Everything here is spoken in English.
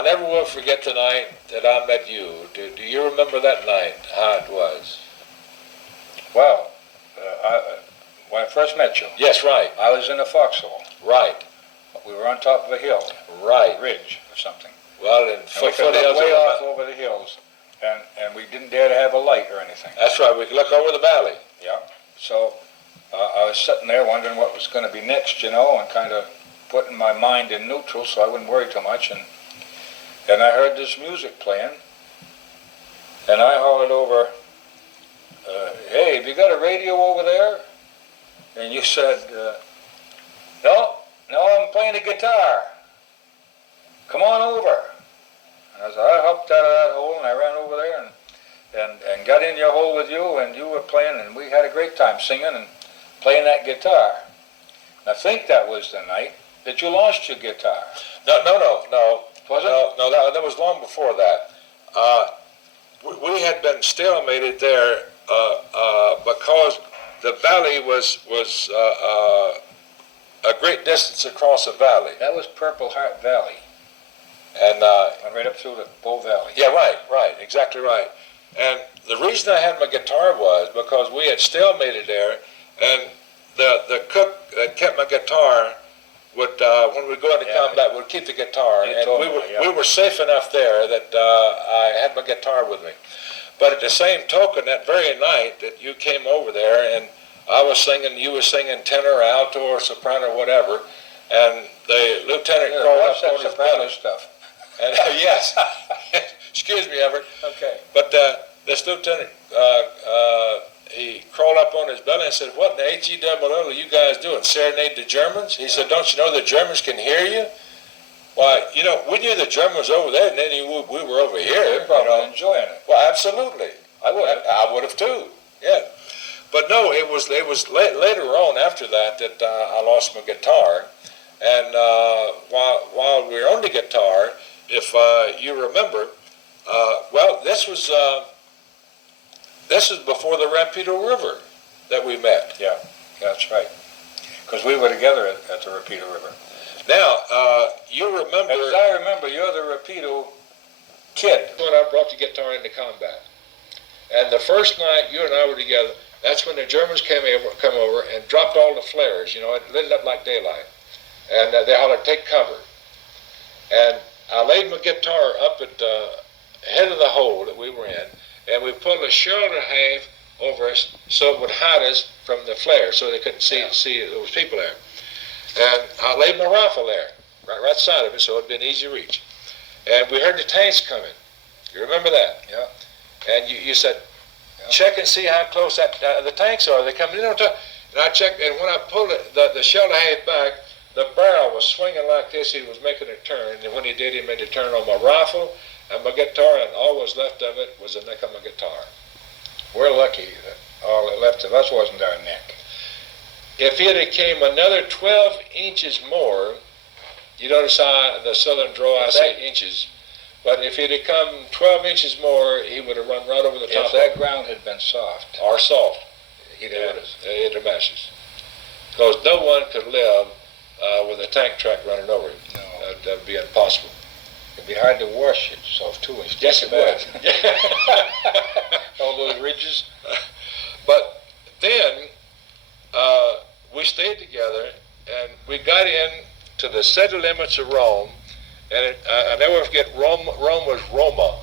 I never will forget the night that I met you. Do you remember that night, how it was? Well, when I first met you, Yes, right. I was in a foxhole. Right. We were on top of a hill, Right. a ridge or something. Well, and And we could look way off over the hills, and we didn't dare to have a light or anything. That's right. We could look over the valley. Yeah. So I was sitting there wondering what was going to be next, you know, and kind of putting my mind in neutral so I wouldn't worry too much. And I heard this music playing, and I hollered over, "Hey, have you got a radio over there?" And you said, "No, I'm playing the guitar. Come on over." And I said, I hopped out of that hole and I ran over there and got in your hole with you, and you were playing, and we had a great time singing and playing that guitar. And I think that was the night that you lost your guitar. No. Was it? No, that was long before that. We had been stalemated there because the valley was a great distance across the valley. That was Purple Heart Valley. And Right up through the Bow Valley. yeah, right, exactly right. And the reason I had my guitar was because we had stalemated there, and the cook that kept my guitar would, when we go into combat, would keep the guitar, He and told me, yeah. we were safe enough there that I had my guitar with me. But at the same token, that very night that you came over there, and I was singing, you were singing tenor, alto, or soprano, whatever, and the lieutenant crawled up Watch that on his soprano belly. stuff. And, yes, excuse me, Everett. Okay. But this lieutenant, he crawled up on his belly and said, "What in the H-E-double-L are you guys doing, serenade the Germans?" He said, "Don't you know the Germans can hear you?" Why, you know, we knew the Germans over there, and then we were over here. You're probably enjoying it. Well, absolutely. I would have too. Yeah. But no, it was later on after that I lost my guitar, and while we were on the guitar, if you remember, well, this was before the Rapido River that we met. Yeah, that's right. Because we were together at the Rapido River. Now, you remember... As I remember, you're the Rapido kid. When I brought the guitar into combat. And the first night you and I were together, that's when the Germans come over and dropped all the flares. You know, it lit up like daylight. And they hollered, "Take cover." And I laid my guitar up at the head of the hole that we were in, and we put a shoulder half over us so it would hide us from the flare, so they couldn't see there was people there. And I laid my rifle there, right side of it, so it'd be an easy reach. And we heard the tanks coming. You remember that? Yeah. And you said, "Check and see how close the tanks are. They're coming in on top." And I checked, and when I pulled it, the shoulder half back, the barrel was swinging like this. He was making a turn, and when he did, he made a turn on my rifle and my guitar, and all that was left of it was the neck of my guitar. We're lucky that all that left of us wasn't our neck. If it had came another 12 inches more, you notice how the southern draw, I say inches, but if it had come 12 inches more, he would have run right over the top. If that ground had been soft. Or soft, he'd have hit the masses. Because no one could live with a tank track running over it. No. That would be impossible. It'd be hard to wash yourself too. Yes, it would. All those ridges. But then we stayed together, and we got in to the city limits of Rome, and I never forget, Rome was Roma.